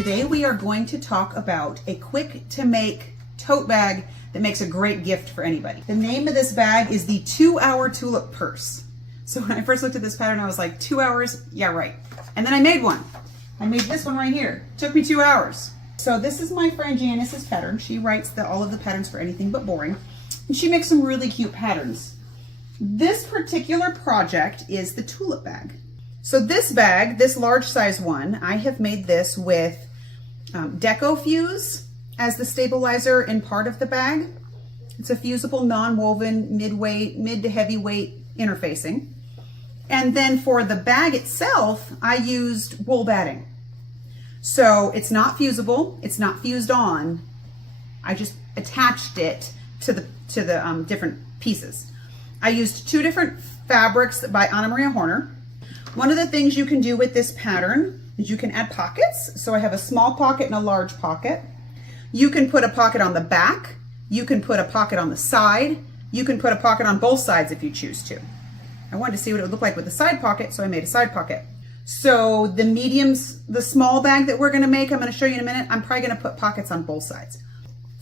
Today we are going to talk about a quick to make tote bag that makes a great gift for anybody. The name of this bag is the 2-hour tulip purse. So when I first looked at this pattern, I was like, 2 hours? Yeah, right. And then I made one. I made this one right here. It took me 2 hours. So this is my friend Janice's pattern. She writes all of the patterns for Anything But Boring. And she makes some really cute patterns. This particular project is the tulip bag. So this bag, this large size one, I have made this with Deco Fuse as the stabilizer in part of the bag. It's a fusible, non-woven, mid to heavyweight interfacing. And then for the bag itself, I used wool batting. So it's not fusible, it's not fused on. I just attached it to the different pieces. I used 2 different fabrics by Anna Maria Horner. One of the things you can do with this pattern is you can add pockets. So I have a small pocket and a large pocket. You can put a pocket on the back. You can put a pocket on the side. You can put a pocket on both sides if you choose to. I wanted to see what it would look like with the side pocket, so I made a side pocket. So the small bag that we're gonna make, I'm gonna show you in a minute, I'm probably gonna put pockets on both sides.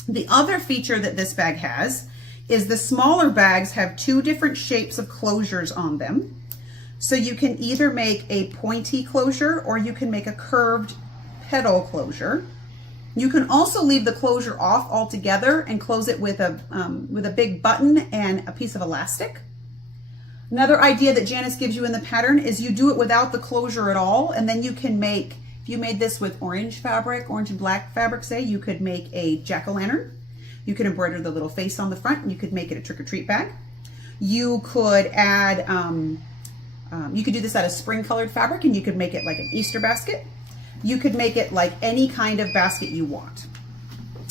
The other feature that this bag has is the smaller bags have 2 different shapes of closures on them. So you can either make a pointy closure or you can make a curved petal closure. You can also leave the closure off altogether and close it with a big button and a piece of elastic. Another idea that Janice gives you in the pattern is you do it without the closure at all, and then you can make, if you made this with orange fabric, orange and black fabric, say, you could make a jack-o'-lantern. You could embroider the little face on the front, and you could make it a trick-or-treat bag. You could add, you could do this out of spring-colored fabric, and you could make it like an Easter basket. You could make it like any kind of basket you want.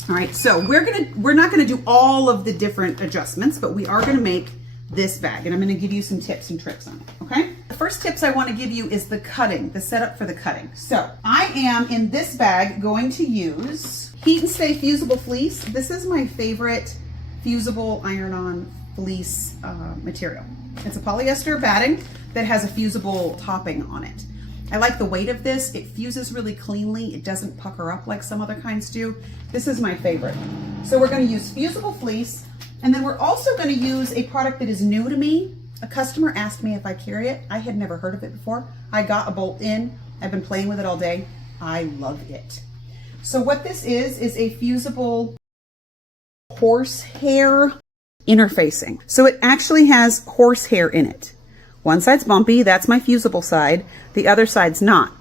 All right, so we're not gonna do all of the different adjustments, but we are gonna make this bag, and I'm gonna give you some tips and tricks on it, okay? The first tips I wanna give you is the cutting, the setup for the cutting. So I am, in this bag, going to use Heat and Stay Fusible Fleece. This is my favorite fusible iron-on fleece material. It's a polyester batting that has a fusible topping on it. I like the weight of this. It fuses really cleanly. It doesn't pucker up like some other kinds do. This is my favorite. So we're gonna use fusible fleece, and then we're also gonna use a product that is new to me. A customer asked me if I carry it. I had never heard of it before. I got a bolt in. I've been playing with it all day. I love it. So what this is a fusible horsehair interfacing. So it actually has horsehair in it. One side's bumpy, that's my fusible side. The other side's not.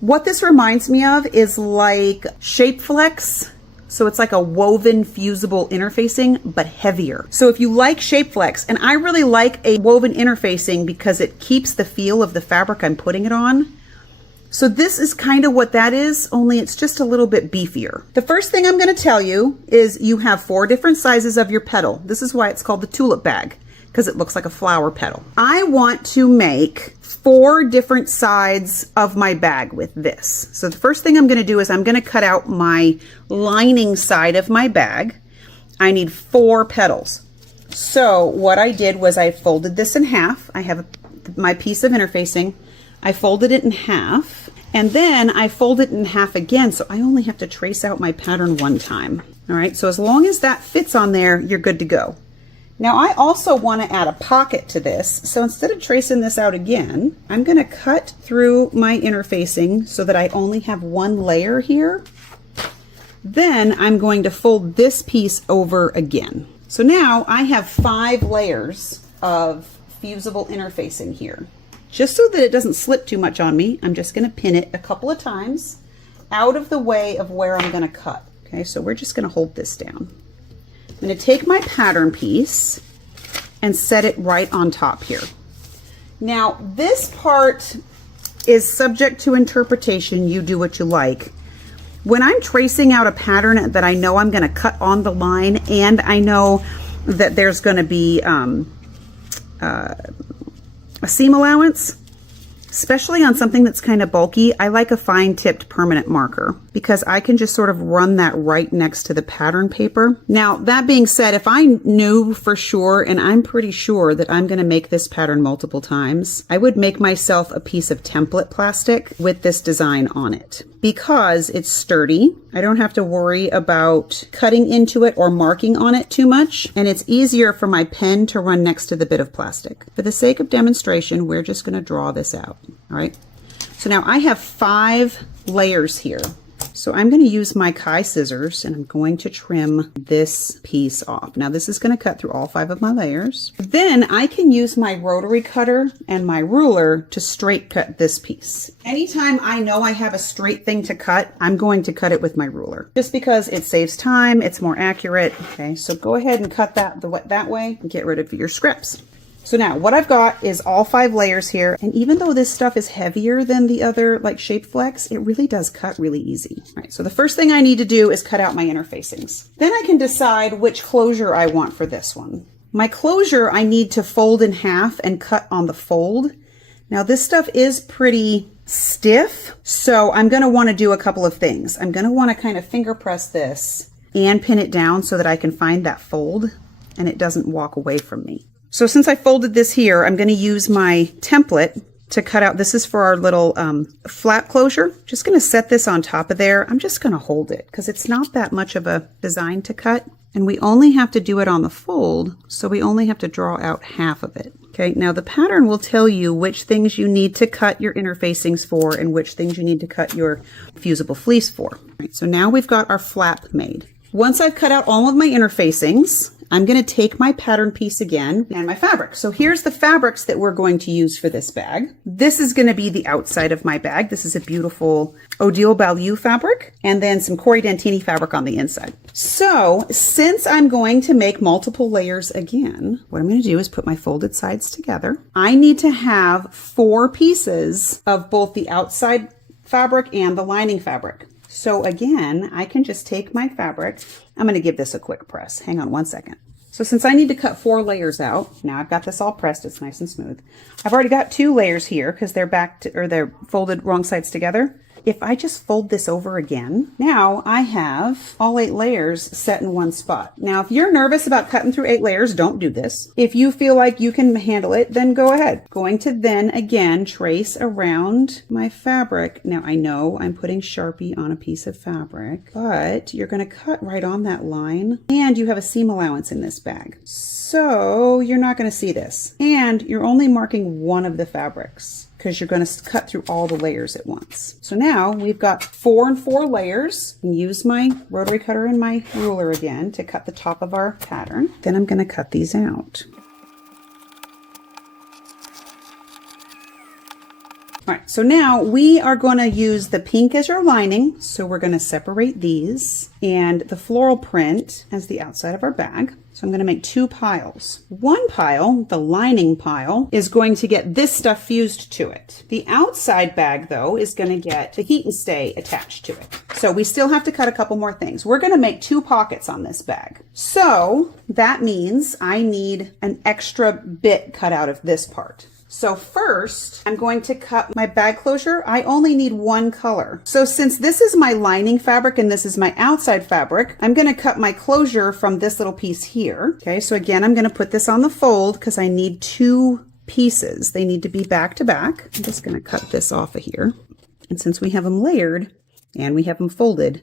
What this reminds me of is like Shape Flex. So it's like a woven fusible interfacing, but heavier. So if you like Shape Flex, and I really like a woven interfacing because it keeps the feel of the fabric I'm putting it on. So this is kind of what that is, only it's just a little bit beefier. The first thing I'm gonna tell you is you have 4 different sizes of your petal. This is why it's called the tulip bag, because it looks like a flower petal. I want to make 4 different sides of my bag with this. So the first thing I'm gonna do is I'm gonna cut out my lining side of my bag. I need 4 petals. So what I did was I folded this in half. I have my piece of interfacing. I folded it in half, and then I fold it in half again, so I only have to trace out my pattern 1 time. All right, so as long as that fits on there, you're good to go. Now I also want to add a pocket to this, so instead of tracing this out again, I'm going to cut through my interfacing so that I only have 1 layer here. Then I'm going to fold this piece over again. So now I have 5 layers of fusible interfacing here. Just so that it doesn't slip too much on me, I'm just going to pin it a couple of times out of the way of where I'm going to cut. Okay, so we're just going to hold this down. I'm going to take my pattern piece and set it right on top here. Now this part is subject to interpretation. You do what you like. When I'm tracing out a pattern that I know I'm going to cut on the line, and I know that there's going to be a seam allowance, especially on something that's kind of bulky, I like a fine tipped permanent marker because I can just sort of run that right next to the pattern paper. Now, that being said, if I knew for sure, and I'm pretty sure that I'm going to make this pattern multiple times, I would make myself a piece of template plastic with this design on it. because it's sturdy. I don't have to worry about cutting into it or marking on it too much, and it's easier for my pen to run next to the bit of plastic. For the sake of demonstration, we're just going to draw this out. All right. So now I have 5 layers here. So I'm going to use my Kai scissors and I'm going to trim this piece off. Now this is going to cut through all 5 of my layers. Then I can use my rotary cutter and my ruler to straight cut this piece. Anytime I know I have a straight thing to cut, I'm going to cut it with my ruler. Just because it saves time, it's more accurate. Okay, so go ahead and cut that that way and get rid of your scraps. So now what I've got is all 5 layers here. And even though this stuff is heavier than the other like shape flex, it really does cut really easy. All right, so the first thing I need to do is cut out my interfacings. Then I can decide which closure I want for this one. My closure, I need to fold in half and cut on the fold. Now this stuff is pretty stiff, so I'm gonna wanna do a couple of things. I'm gonna wanna kind of finger press this and pin it down so that I can find that fold and it doesn't walk away from me. So since I folded this here, I'm going to use my template to cut out. This is for our little flap closure. Just going to set this on top of there. I'm just going to hold it because it's not that much of a design to cut. And we only have to do it on the fold, so we only have to draw out half of it. Okay, now the pattern will tell you which things you need to cut your interfacings for and which things you need to cut your fusible fleece for. All right, so now we've got our flap made. Once I've cut out all of my interfacings, I'm going to take my pattern piece again and my fabric. So here's the fabrics that we're going to use for this bag. This is going to be the outside of my bag. This is a beautiful Odile Ballieu fabric and then some Corey Dantini fabric on the inside. So since I'm going to make multiple layers again, what I'm going to do is put my folded sides together. I need to have 4 pieces of both the outside fabric and the lining fabric. So again, I can just take my fabric. I'm going to give this a quick press. Hang on one second. So since I need to cut 4 layers out, now I've got this all pressed. It's nice and smooth. I've already got 2 layers here because they're they're folded wrong sides together. If I just fold this over again, now I have all 8 layers set in one spot. Now, if you're nervous about cutting through 8 layers, don't do this. If you feel like you can handle it, then go ahead. Going to then again trace around my fabric. Now I know I'm putting Sharpie on a piece of fabric, but you're going to cut right on that line and you have a seam allowance in this bag. So you're not going to see this. And you're only marking one of the fabrics, because you're going to cut through all the layers at once. So now we've got 4 and 4 layers. And use my rotary cutter and my ruler again to cut the top of our pattern. Then I'm going to cut these out. All right, so now we are going to use the pink as your lining. So we're going to separate these and the floral print as the outside of our bag. So I'm going to make 2 piles. One pile, the lining pile, is going to get this stuff fused to it. The outside bag, though, is going to get the heat and stay attached to it. So we still have to cut a couple more things. We're going to make 2 pockets on this bag. So that means I need an extra bit cut out of this part. So first, I'm going to cut my bag closure. I only need 1 color. So since this is my lining fabric and this is my outside fabric, I'm going to cut my closure from this little piece here. Okay, so again, I'm going to put this on the fold because I need 2 pieces. They need to be back to back. I'm just going to cut this off of here. And since we have them layered and we have them folded,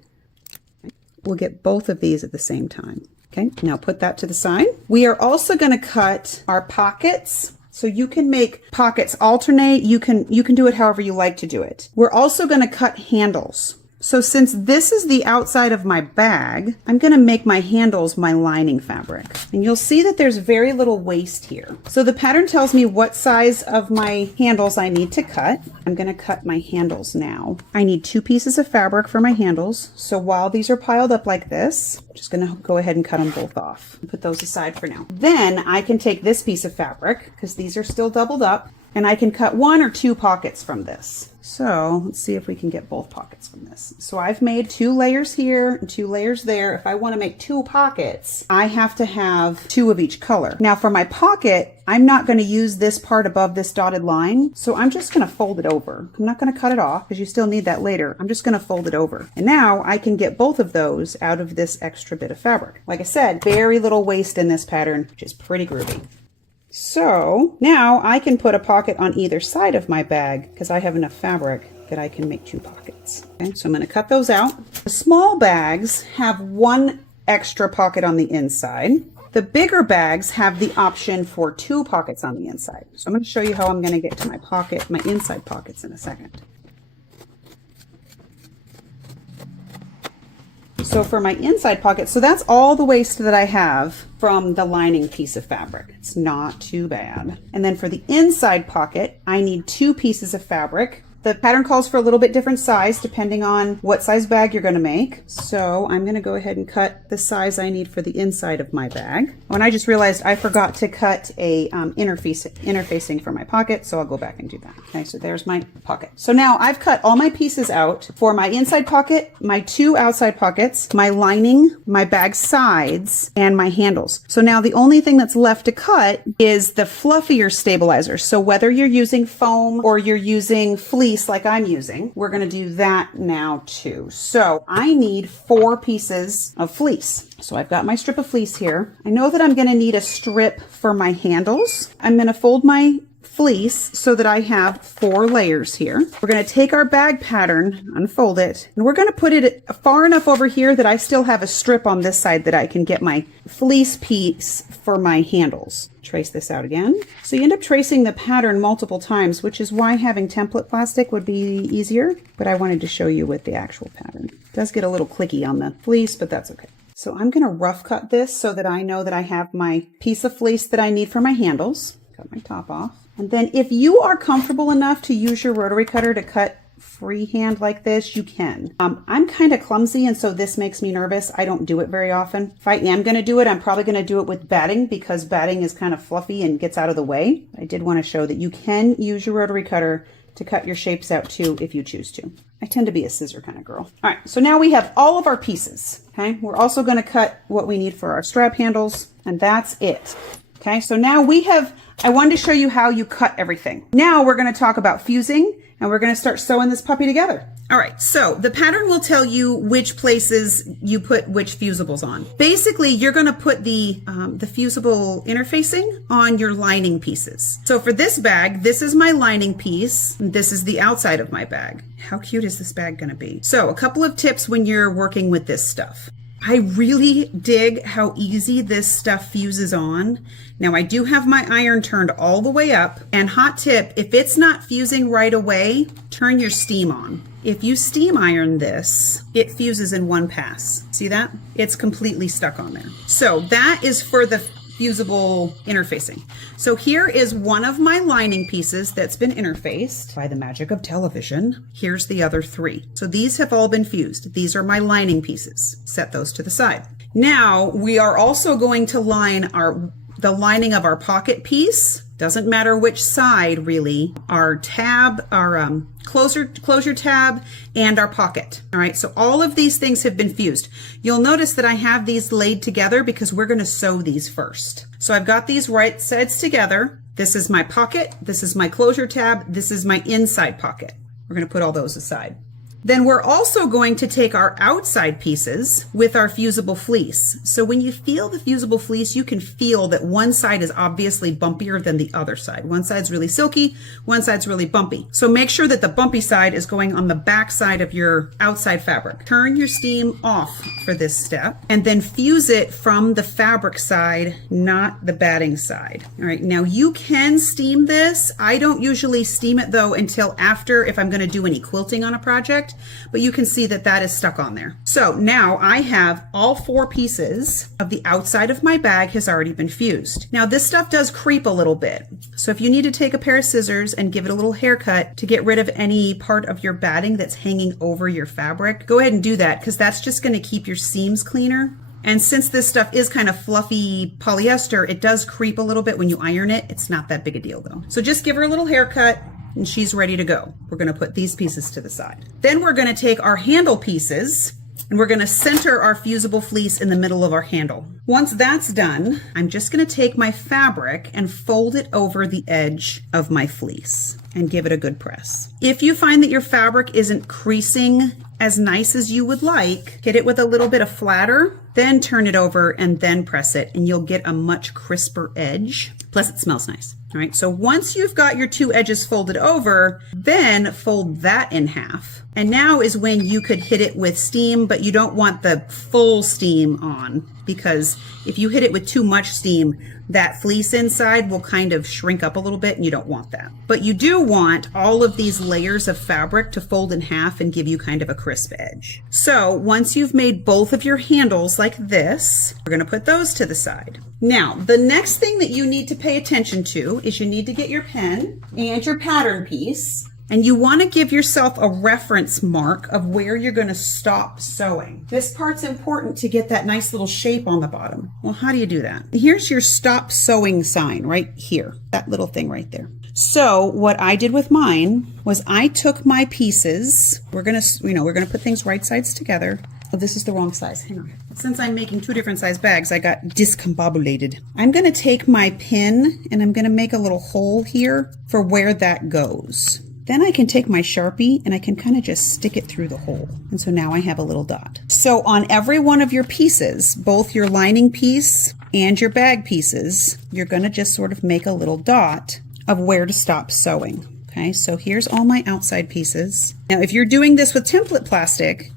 we'll get both of these at the same time. Okay, now put that to the side. We are also going to cut our pockets. So you can make pockets alternate. You can do it however you like to do it. We're also going to cut handles. So since this is the outside of my bag, I'm going to make my handles my lining fabric. And you'll see that there's very little waste here. So the pattern tells me what size of my handles I need to cut. I'm going to cut my handles now. I need 2 pieces of fabric for my handles. So while these are piled up like this, I'm just going to go ahead and cut them both off and put those aside for now. Then I can take this piece of fabric, because these are still doubled up, and I can cut 1 or 2 pockets from this. So let's see if we can get both pockets from this. So I've made 2 layers here and 2 layers there. If I want to make 2 pockets, I have to have 2 of each color. Now for my pocket, I'm not going to use this part above this dotted line. So I'm just going to fold it over. I'm not going to cut it off because you still need that later. I'm just going to fold it over. And now I can get both of those out of this extra bit of fabric. Like I said, very little waste in this pattern, which is pretty groovy. So now I can put a pocket on either side of my bag because I have enough fabric that I can make 2 pockets. Okay, so I'm going to cut those out. The small bags have 1 extra pocket on the inside. The bigger bags have the option for 2 pockets on the inside. So I'm going to show you how I'm going to get to my inside pockets in a second. So for my inside pocket, so that's all the waste that I have from the lining piece of fabric. It's not too bad. And then for the inside pocket, I need 2 pieces of fabric. The pattern calls for a little bit different size depending on what size bag you're going to make. So I'm going to go ahead and cut the size I need for the inside of my bag. Oh, and I just realized I forgot to cut a interfacing for my pocket, so I'll go back and do that. Okay, so there's my pocket. So now I've cut all my pieces out for my inside pocket, my 2 outside pockets, my lining, my bag sides, and my handles. So now the only thing that's left to cut is the fluffier stabilizer. So whether you're using foam or you're using fleece like I'm using, we're going to do that now too. So I need 4 pieces of fleece. So I've got my strip of fleece here. I know that I'm going to need a strip for my handles. I'm going to fold my fleece so that I have 4 layers here. We're going to take our bag pattern, unfold it, and we're going to put it far enough over here that I still have a strip on this side that I can get my fleece piece for my handles. Trace this out again. So you end up tracing the pattern multiple times, which is why having template plastic would be easier, but I wanted to show you with the actual pattern. It does get a little clicky on the fleece, but that's okay. So I'm going to rough cut this so that I know that I have my piece of fleece that I need for my handles. Cut my top off. And then if you are comfortable enough to use your rotary cutter to cut freehand like this, you can. I'm kind of clumsy, and so this makes me nervous. I don't do it very often. If I am going to do it, I'm probably going to do it with batting because batting is kind of fluffy and gets out of the way. I did want to show that you can use your rotary cutter to cut your shapes out too if you choose to. I tend to be a scissor kind of girl. All right, so now we have all of our pieces. Okay, we're also going to cut what we need for our strap handles, and that's it. Okay, so now I wanted to show you how you cut everything. Now we're going to talk about fusing, and we're going to start sewing this puppy together. All right, so the pattern will tell you which places you put which fusibles on. Basically, you're going to put the fusible interfacing on your lining pieces. So for this bag, this is my lining piece. This is the outside of my bag. How cute is this bag going to be? So a couple of tips when you're working with this stuff. I really dig how easy this stuff fuses on. Now I do have my iron turned all the way up, and hot tip, if it's not fusing right away, turn your steam on. If you steam iron this, it fuses in 1 pass. See that? It's completely stuck on there. So that is for the fusible interfacing. So here is one of my lining pieces that's been interfaced by the magic of television. Here's the other 3. So these have all been fused. These are my lining pieces. Set those to the side. Now we are also going to line the lining of our pocket piece. Doesn't matter which side really. Our tab, our closure tab, and our pocket. All right, so all of these things have been fused. You'll notice that I have these laid together because we're going to sew these first. So I've got these right sides together. This is my pocket, this is my closure tab, this is my inside pocket. We're going to put all those aside. Then we're also going to take our outside pieces with our fusible fleece. So when you feel the fusible fleece, you can feel that one side is obviously bumpier than the other side. One side's really silky, one side's really bumpy. So make sure that the bumpy side is going on the back side of your outside fabric. Turn your steam off for this step and then fuse it from the fabric side, not the batting side. All right, now you can steam this. I don't usually steam it though until after, if I'm going to do any quilting on a project. But you can see that that is stuck on there. So now I have all 4 pieces of the outside of my bag has already been fused. Now this stuff does creep a little bit. So if you need to take a pair of scissors and give it a little haircut to get rid of any part of your batting that's hanging over your fabric, go ahead and do that because that's just going to keep your seams cleaner. And since this stuff is kind of fluffy polyester, it does creep a little bit when you iron it. It's not that big a deal though. So just give her a little haircut and she's ready to go. We're going to put these pieces to the side. Then we're going to take our handle pieces and we're going to center our fusible fleece in the middle of our handle. Once that's done, I'm just going to take my fabric and fold it over the edge of my fleece and give it a good press. If you find that your fabric isn't creasing as nice as you would like, hit it with a little bit of flatter, then turn it over and then press it, and you'll get a much crisper edge. Plus it smells nice. All right, so once you've got your two edges folded over, then fold that in half. And now is when you could hit it with steam, but you don't want the full steam on, because if you hit it with too much steam, that fleece inside will kind of shrink up a little bit and you don't want that. But you do want all of these layers of fabric to fold in half and give you kind of a crisp edge. So once you've made both of your handles like this, we're gonna put those to the side. Now, the next thing that you need to pay attention to is you need to get your pen and your pattern piece. And you want to give yourself a reference mark of where you're going to stop sewing. This part's important to get that nice little shape on the bottom. Well, how do you do that? Here's your stop sewing sign right here, that little thing right there. So what I did with mine was I took my pieces. We're going to put things right sides together. Oh, this is the wrong size. Hang on. Since I'm making two different size bags, I got discombobulated. I'm going to take my pin and I'm going to make a little hole here for where that goes. Then I can take my Sharpie and I can kind of just stick it through the hole. And so now I have a little dot. So on every one of your pieces, both your lining piece and your bag pieces, you're going to just sort of make a little dot of where to stop sewing. Okay, so here's all my outside pieces. Now, if you're doing this with template plastic,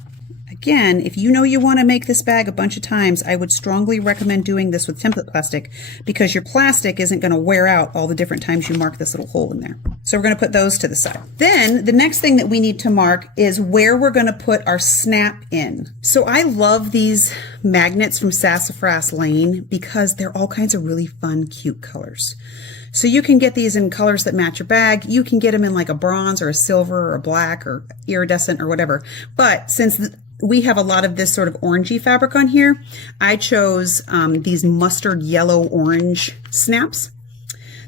again, if you know you want to make this bag a bunch of times, I would strongly recommend doing this with template plastic because your plastic isn't going to wear out all the different times you mark this little hole in there. So we're going to put those to the side. Then the next thing that we need to mark is where we're going to put our snap in. So I love these magnets from Sassafras Lane because they're all kinds of really fun, cute colors. So you can get these in colors that match your bag. You can get them in like a bronze or a silver or a black or iridescent or whatever. But since we have a lot of this sort of orangey fabric on here, I chose these mustard yellow orange snaps.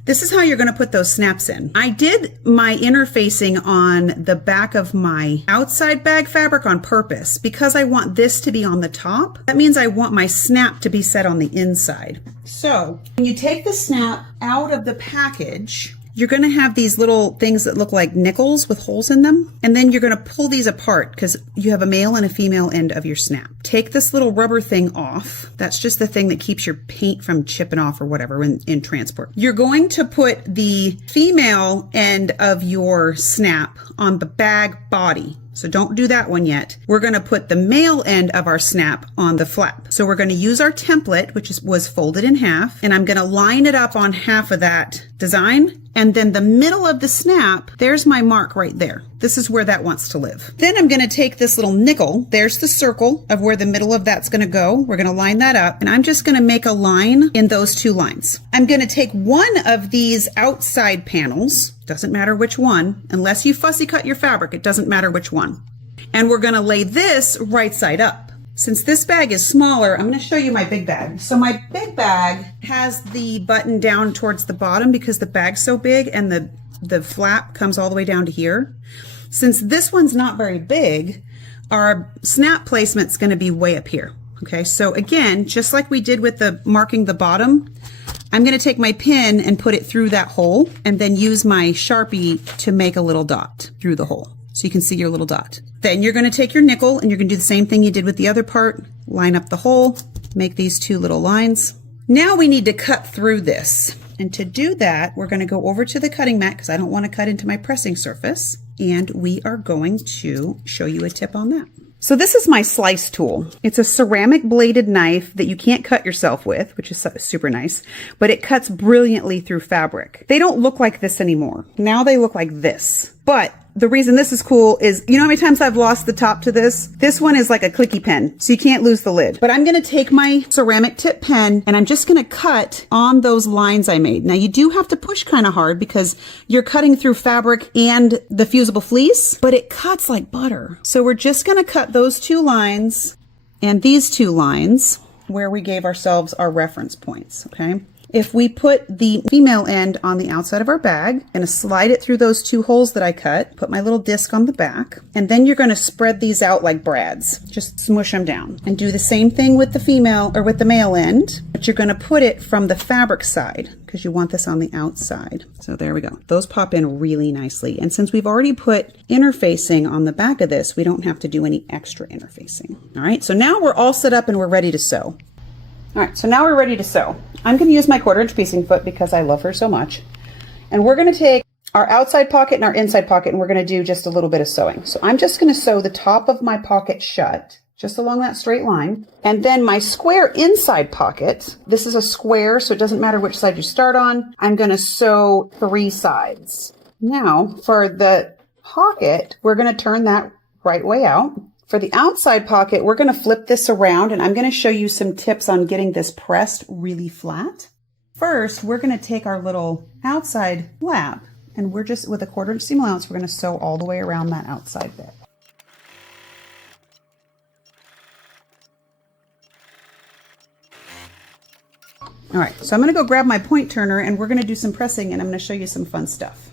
This is how you're going to put those snaps in. I did my interfacing on the back of my outside bag fabric on purpose because I want this to be on the top. That means I want my snap to be set on the inside. So when you take the snap out of the package, you're going to have these little things that look like nickels with holes in them. And then you're going to pull these apart because you have a male and a female end of your snap. Take this little rubber thing off. That's just the thing that keeps your paint from chipping off or whatever in transport. You're going to put the female end of your snap on the bag body. So don't do that one yet. We're going to put the male end of our snap on the flap. So we're going to use our template, which was folded in half, and I'm going to line it up on half of that design. And then the middle of the snap, there's my mark right there. This is where that wants to live. Then I'm going to take this little nickel. There's the circle of where the middle of that's going to go. We're going to line that up, and I'm just going to make a line in those two lines. I'm going to take one of these outside panels, doesn't matter which one, unless you fussy cut your fabric, it doesn't matter which one. And we're going to lay this right side up. Since this bag is smaller, I'm going to show you my big bag. So my big bag has the button down towards the bottom because the bag's so big and the flap comes all the way down to here. Since this one's not very big, our snap placement's going to be way up here. Okay, so again, just like we did with the marking the bottom, I'm going to take my pin and put it through that hole and then use my Sharpie to make a little dot through the hole. So you can see your little dot. Then you're going to take your nickel and you're going to do the same thing you did with the other part. Line up the hole, make these two little lines. Now we need to cut through this. And to do that, we're going to go over to the cutting mat because I don't want to cut into my pressing surface. And we are going to show you a tip on that. So this is my slice tool. It's a ceramic bladed knife that you can't cut yourself with, which is super nice, but it cuts brilliantly through fabric. They don't look like this anymore. Now they look like this. But the reason this is cool is, you know how many times I've lost the top to this? This one is like a clicky pen, so you can't lose the lid. But I'm going to take my ceramic tip pen and I'm just going to cut on those lines I made. Now you do have to push kind of hard because you're cutting through fabric and the fusible fleece, but it cuts like butter. So we're just going to cut those two lines and these two lines where we gave ourselves our reference points, okay? If we put the female end on the outside of our bag, I'm going to slide it through those two holes that I cut, put my little disc on the back, and then you're going to spread these out like brads. Just smush them down. And do the same thing with the female or with the male end, but you're going to put it from the fabric side because you want this on the outside. So there we go. Those pop in really nicely. And since we've already put interfacing on the back of this, we don't have to do any extra interfacing. All right, so now we're all set up and we're ready to sew. All right, so now we're ready to sew. I'm going to use my 1/4 inch piecing foot because I love her so much. And we're going to take our outside pocket and our inside pocket, and we're going to do just a little bit of sewing. So I'm just going to sew the top of my pocket shut, just along that straight line. And then my square inside pocket, this is a square, so it doesn't matter which side you start on. I'm going to sew 3 sides. Now, for the pocket, we're going to turn that right way out. For the outside pocket, we're going to flip this around, and I'm going to show you some tips on getting this pressed really flat. First, we're going to take our little outside flap, and we're just, with a 1/4 inch seam allowance, we're going to sew all the way around that outside bit. All right, so I'm going to go grab my point turner, and we're going to do some pressing, and I'm going to show you some fun stuff.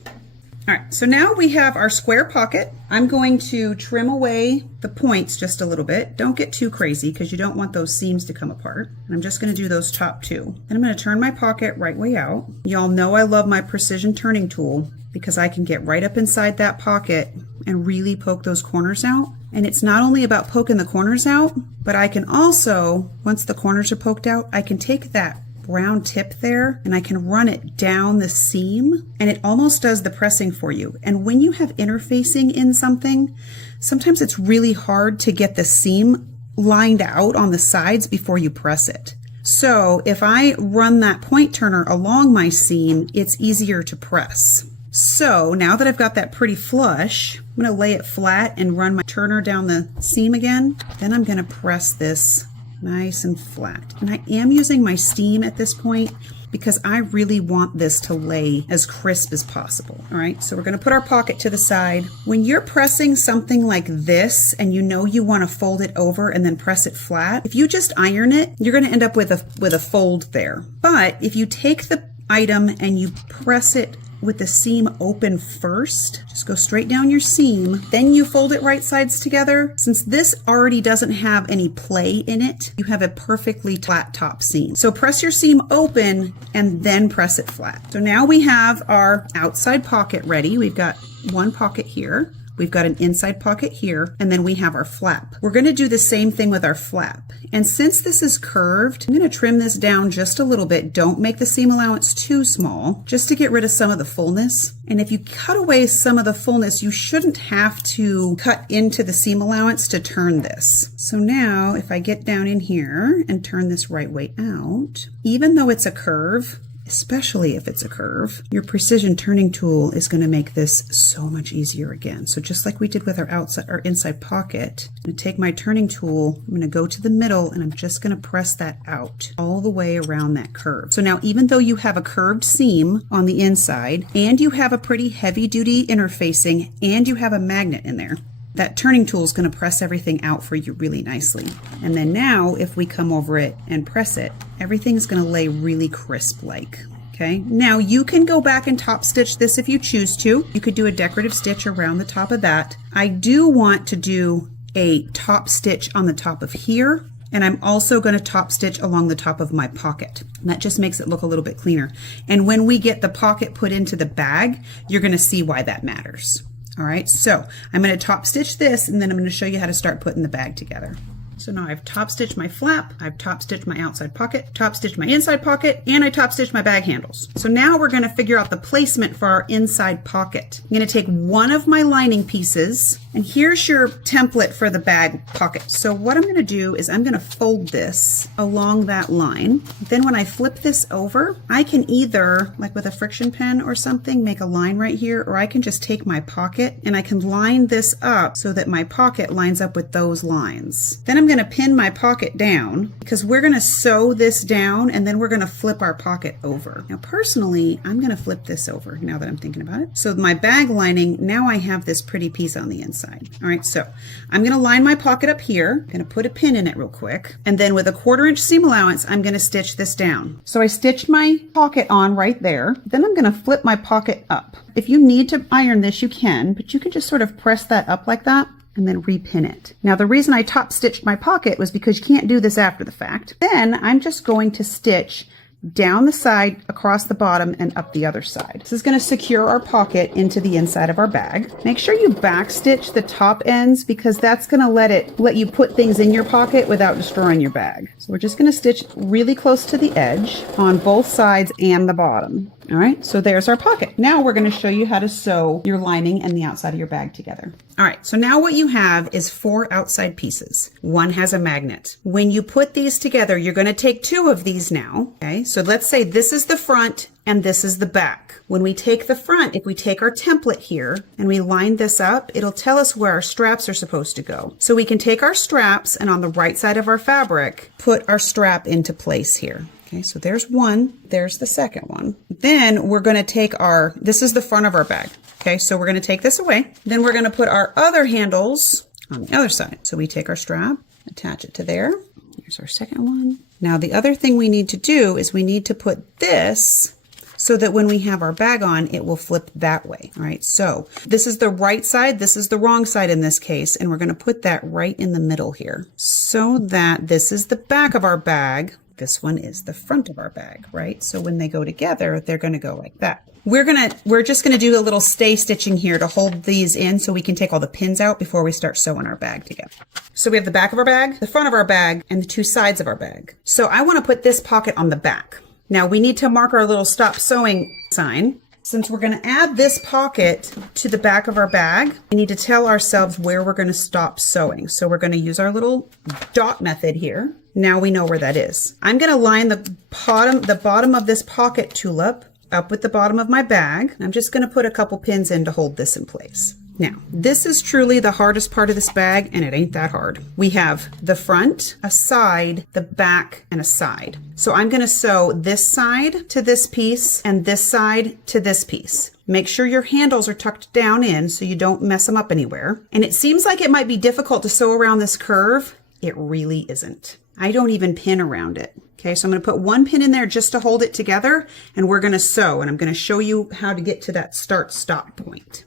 All right, so now we have our square pocket. I'm going to trim away the points just a little bit. Don't get too crazy because you don't want those seams to come apart. And I'm just going to do those top 2. Then I'm going to turn my pocket right way out. Y'all know I love my precision turning tool because I can get right up inside that pocket and really poke those corners out. And it's not only about poking the corners out, but I can also, once the corners are poked out, I can take that brown tip there and I can run it down the seam, and it almost does the pressing for you. And when you have interfacing in something, sometimes it's really hard to get the seam lined out on the sides before you press it. So if I run that point turner along my seam, it's easier to press. So now that I've got that pretty flush, I'm going to lay it flat and run my turner down the seam again. Then I'm going to press this nice and flat. And I am using my steam at this point because I really want this to lay as crisp as possible. All right, so we're going to put our pocket to the side. When you're pressing something like this and you know you want to fold it over and then press it flat, if you just iron it, you're going to end up with a fold there. But if you take the item and you press it with the seam open first, just go straight down your seam, then you fold it right sides together. Since this already doesn't have any play in it, you have a perfectly flat top seam. So press your seam open and then press it flat. So now we have our outside pocket ready. We've got one pocket here. We've got an inside pocket here, and then we have our flap. We're going to do the same thing with our flap. And since this is curved, I'm going to trim this down just a little bit. Don't make the seam allowance too small, just to get rid of some of the fullness. And if you cut away some of the fullness, you shouldn't have to cut into the seam allowance to turn this. So now if I get down in here and turn this right way out, even though it's a curve, especially if it's a curve, your precision turning tool is going to make this so much easier again. So just like we did with our outside or inside pocket, I'm going to take my turning tool, I'm going to go to the middle, and I'm just going to press that out all the way around that curve. So now even though you have a curved seam on the inside and you have a pretty heavy duty interfacing and you have a magnet in there, that turning tool is going to press everything out for you really nicely. And then now if we come over it and press it, everything's going to lay really crisp like. Okay, now you can go back and top stitch this if you choose to. You could do a decorative stitch around the top of that. I do want to do a top stitch on the top of here, and I'm also going to top stitch along the top of my pocket. And that just makes it look a little bit cleaner. And when we get the pocket put into the bag, you're going to see why that matters. All right, so I'm going to top stitch this, and then I'm going to show you how to start putting the bag together. So now I've top stitched my flap, I've top stitched my outside pocket, top stitched my inside pocket, and I top stitched my bag handles. So now we're going to figure out the placement for our inside pocket. I'm going to take one of my lining pieces, and here's your template for the bag pocket. So what I'm going to do is I'm going to fold this along that line. Then when I flip this over, I can either, like with a friction pen or something, make a line right here, or I can just take my pocket and I can line this up so that my pocket lines up with those lines. Then I'm going to pin my pocket down because we're going to sew this down and then we're going to flip our pocket over. Now personally, I'm going to flip this over now that I'm thinking about it. So my bag lining, now I have this pretty piece on the inside. All right, so I'm going to line my pocket up here. I'm going to put a pin in it real quick. And then with a 1/4 inch seam allowance, I'm going to stitch this down. So I stitched my pocket on right there. Then I'm going to flip my pocket up. If you need to iron this, you can, but you can just sort of press that up like that and then repin it. Now the reason I top stitched my pocket was because you can't do this after the fact. Then I'm just going to stitch down the side, across the bottom, and up the other side. This is going to secure our pocket into the inside of our bag. Make sure you back stitch the top ends because that's going to let you put things in your pocket without destroying your bag. So we're just going to stitch really close to the edge on both sides and the bottom. All right, so there's our pocket. Now we're going to show you how to sew your lining and the outside of your bag together. All right, so now what you have is 4 outside pieces. One has a magnet. When you put these together, you're going to take 2 of these now. Okay, so let's say this is the front and this is the back. When we take the front, if we take our template here and we line this up, it'll tell us where our straps are supposed to go. So we can take our straps and on the right side of our fabric, put our strap into place here. Okay, so there's one, there's the second one. Then we're going to take this is the front of our bag. Okay, so we're going to take this away. Then we're going to put our other handles on the other side. So we take our strap, attach it to there. Here's our second one. Now the other thing we need to do is we need to put this so that when we have our bag on, it will flip that way. All right, so this is the right side, this is the wrong side in this case, and we're going to put that right in the middle here so that this is the back of our bag. This one is the front of our bag, right? So when they go together, they're going to go like that. We're just going to do a little stay stitching here to hold these in so we can take all the pins out before we start sewing our bag together. So we have the back of our bag, the front of our bag, and the 2 sides of our bag. So I want to put this pocket on the back. Now we need to mark our little stop sewing sign. Since we're going to add this pocket to the back of our bag, we need to tell ourselves where we're going to stop sewing. So we're going to use our little dot method here. Now we know where that is. I'm going to line the bottom of this pocket tulip up with the bottom of my bag. I'm just going to put a couple pins in to hold this in place. Now, this is truly the hardest part of this bag, and it ain't that hard. We have the front, a side, the back, and a side. So I'm going to sew this side to this piece and this side to this piece. Make sure your handles are tucked down in so you don't mess them up anywhere. And it seems like it might be difficult to sew around this curve. It really isn't. I don't even pin around it. Okay, so I'm going to put 1 pin in there just to hold it together, and we're going to sew, and I'm going to show you how to get to that start-stop point.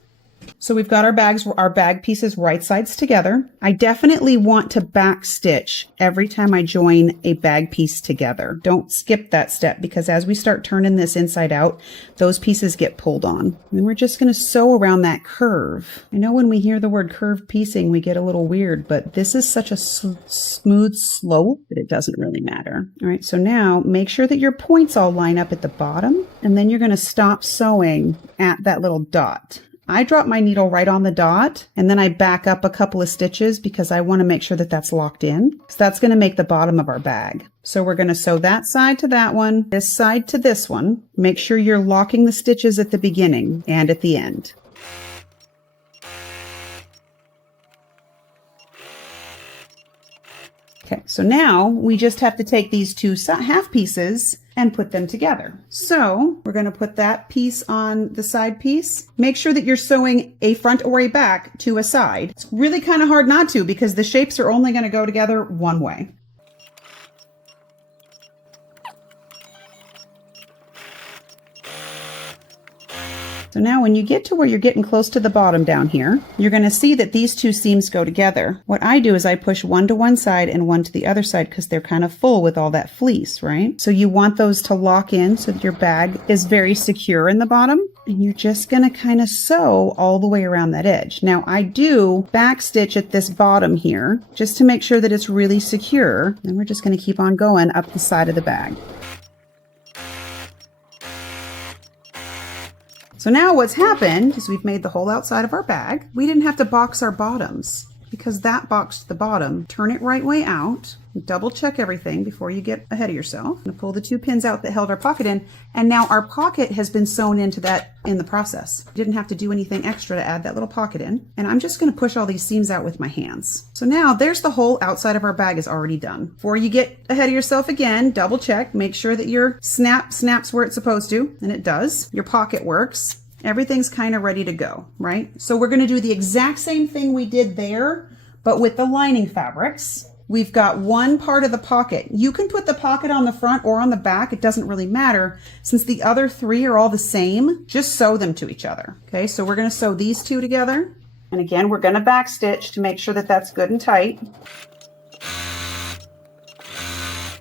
So we've got our bag pieces right sides together. I definitely want to back stitch every time I join a bag piece together. Don't skip that step because as we start turning this inside out, those pieces get pulled on. And we're just going to sew around that curve. I know when we hear the word curve piecing, we get a little weird, but this is such a smooth slope that it doesn't really matter. All right, so now make sure that your points all line up at the bottom, and then you're going to stop sewing at that little dot. I drop my needle right on the dot and then I back up a couple of stitches because I want to make sure that that's locked in. So that's going to make the bottom of our bag. So we're going to sew that side to that one, this side to this one. Make sure you're locking the stitches at the beginning and at the end. Okay, so now we just have to take these 2 half pieces and put them together. So we're going to put that piece on the side piece. Make sure that you're sewing a front or a back to a side. It's really kind of hard not to because the shapes are only going to go together one way. So now when you get to where you're getting close to the bottom down here, you're going to see that these 2 seams go together. What I do is I push one to one side and one to the other side because they're kind of full with all that fleece, right? So you want those to lock in so that your bag is very secure in the bottom. And you're just going to kind of sew all the way around that edge. Now I do back stitch at this bottom here just to make sure that it's really secure. And we're just going to keep on going up the side of the bag. So now what's happened is we've made the whole outside of our bag. We didn't have to box our bottoms because that boxed the bottom. Turn it right way out. Double check everything before you get ahead of yourself. I'm going to pull the 2 pins out that held our pocket in. And now our pocket has been sewn into that in the process. Didn't have to do anything extra to add that little pocket in. And I'm just going to push all these seams out with my hands. So now there's the whole outside of our bag is already done. Before you get ahead of yourself again, double check. Make sure that your snap snaps where it's supposed to. And it does. Your pocket works. Everything's kind of ready to go, right? So we're going to do the exact same thing we did there, but with the lining fabrics. We've got one part of the pocket. You can put the pocket on the front or on the back. It doesn't really matter. Since the other 3 are all the same, just sew them to each other. Okay, so we're going to sew these 2 together. And again, we're going to back stitch to make sure that that's good and tight.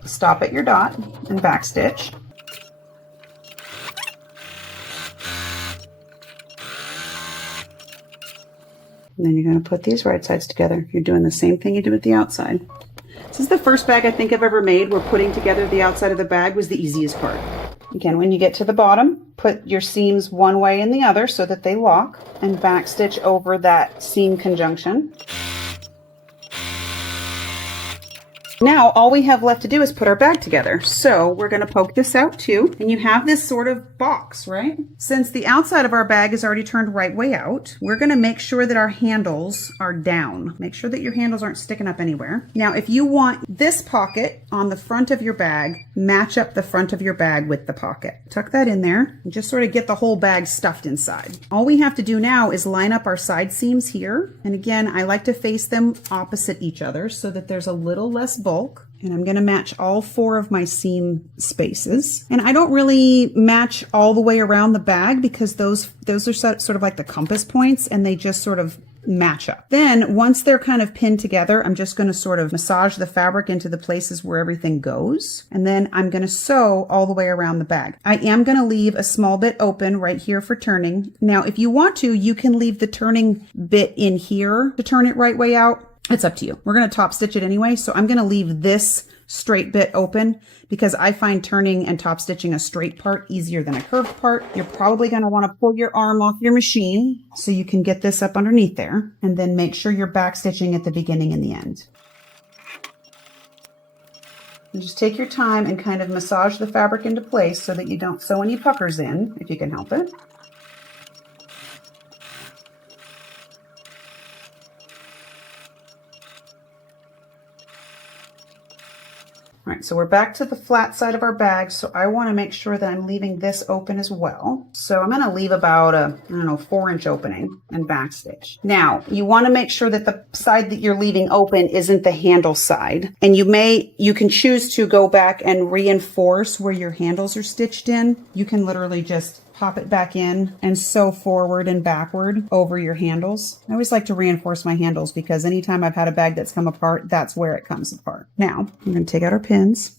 Stop at your dot and back stitch. And then you're going to put these right sides together. You're doing the same thing you did with the outside. This is the first bag I think I've ever made where putting together the outside of the bag was the easiest part. Again, when you get to the bottom, put your seams one way and the other so that they lock, and backstitch over that seam conjunction. Now all we have left to do is put our bag together. So we're going to poke this out too, and you have this sort of box, right? Since the outside of our bag is already turned right way out, we're going to make sure that our handles are down. Make sure that your handles aren't sticking up anywhere. Now, if you want this pocket on the front of your bag, match up the front of your bag with the pocket. Tuck that in there and just sort of get the whole bag stuffed inside. All we have to do now is line up our side seams here. And again, I like to face them opposite each other so that there's a little less bulk. And I'm going to match all 4 of my seam spaces. And I don't really match all the way around the bag because those are sort of like the compass points, and they just sort of match up. Then once they're kind of pinned together, I'm just going to sort of massage the fabric into the places where everything goes. And then I'm going to sew all the way around the bag. I am going to leave a small bit open right here for turning. Now, if you want to, you can leave the turning bit in here to turn it right way out. It's up to you. We're going to top stitch it anyway. So I'm going to leave this straight bit open because I find turning and top stitching a straight part easier than a curved part. You're probably going to want to pull your arm off your machine so you can get this up underneath there, and then make sure you're back stitching at the beginning and the end. And just take your time and kind of massage the fabric into place so that you don't sew any puckers in, if you can help it. All right, so we're back to the flat side of our bag. So I want to make sure that I'm leaving this open as well. So I'm going to leave about a, 4-inch opening and backstitch. Now, you want to make sure that the side that you're leaving open isn't the handle side. And you can choose to go back and reinforce where your handles are stitched in. You can literally just pop it back in and sew forward and backward over your handles. I always like to reinforce my handles because anytime I've had a bag that's come apart, that's where it comes apart. Now, I'm going to take out our pins.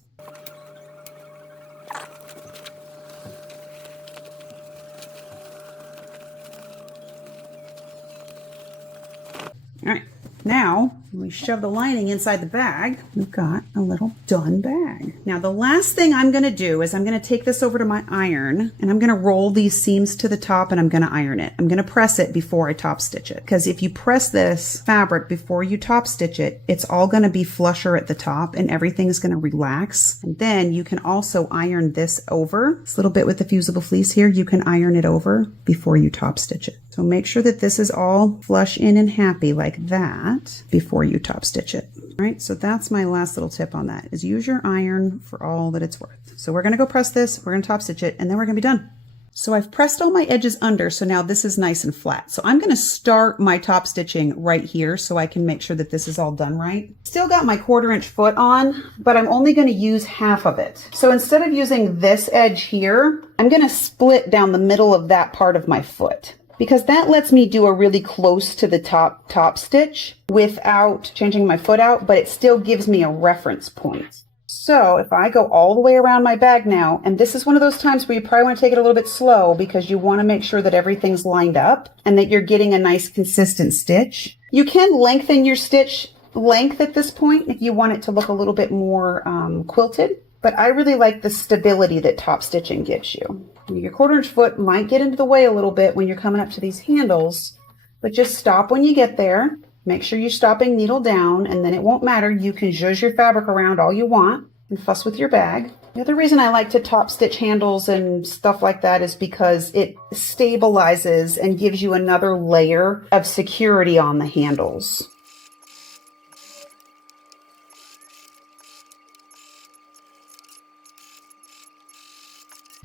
All right. Now, when we shove the lining inside the bag, we've got a little done bag. Now, the last thing I'm going to do is I'm going to take this over to my iron, and I'm going to roll these seams to the top, and I'm going to iron it. I'm going to press it before I top stitch it, because if you press this fabric before you top stitch it, it's all going to be flusher at the top and everything's going to relax. And then you can also iron this over. This little bit with the fusible fleece here, you can iron it over before you top stitch it. So make sure that this is all flush in and happy like that before you top stitch it. All right, so that's my last little tip on that, is use your iron for all that it's worth. So we're gonna go press this, we're gonna top stitch it, and then we're gonna be done. So I've pressed all my edges under, so now this is nice and flat. So I'm gonna start my top stitching right here so I can make sure that this is all done right. Still got my 1/4-inch foot on, but I'm only gonna use half of it. So instead of using this edge here, I'm gonna split down the middle of that part of my foot, because that lets me do a really close to the top stitch without changing my foot out, but it still gives me a reference point. So if I go all the way around my bag now, and this is one of those times where you probably want to take it a little bit slow because you want to make sure that everything's lined up and that you're getting a nice consistent stitch. You can lengthen your stitch length at this point if you want it to look a little bit more quilted, but I really like the stability that top stitching gives you. Your 1/4-inch foot might get into the way a little bit when you're coming up to these handles, but just stop when you get there. Make sure you're stopping needle down, and then it won't matter. You can zhuzh your fabric around all you want and fuss with your bag. The other reason I like to top stitch handles and stuff like that is because it stabilizes and gives you another layer of security on the handles.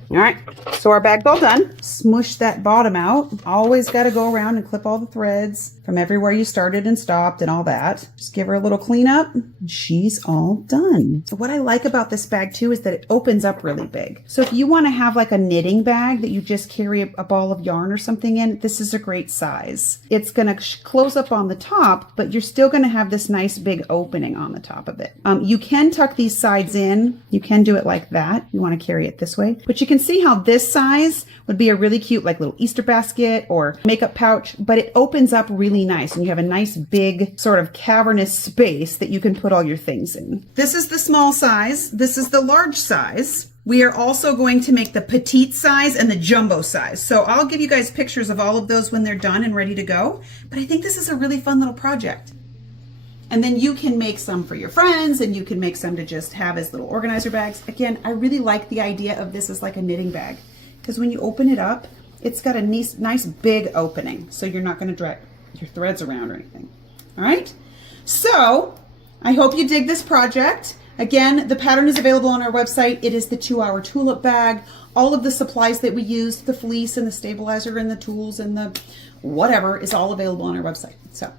All right, so our bag's all done. Smush that bottom out. Always got to go around and clip all the threads from everywhere you started and stopped and all that. Just give her a little cleanup and she's all done. So what I like about this bag too is that it opens up really big. So if you want to have like a knitting bag that you just carry a ball of yarn or something in, this is a great size. It's going to close up on the top, but you're still going to have this nice big opening on the top of it. You can tuck these sides in. You can do it like that. You want to carry it this way, but you can see how this size would be a really cute like little Easter basket or makeup pouch, but it opens up really nice and you have a nice big sort of cavernous space that you can put all your things in. This is the small size. This is the large size. We are also going to make the petite size and the jumbo size. So I'll give you guys pictures of all of those when they're done and ready to go. But I think this is a really fun little project. And then you can make some for your friends, and you can make some to just have as little organizer bags. Again, I really like the idea of this as like a knitting bag, because when you open it up, it's got a nice big opening, so you're not going to drag your threads around or anything. All right, so I hope you dig this project. Again, the pattern is available on our website. It is the 2-hour tulip bag. All of the supplies that we used, the fleece and the stabilizer and the tools and the whatever, is all available on our website. So.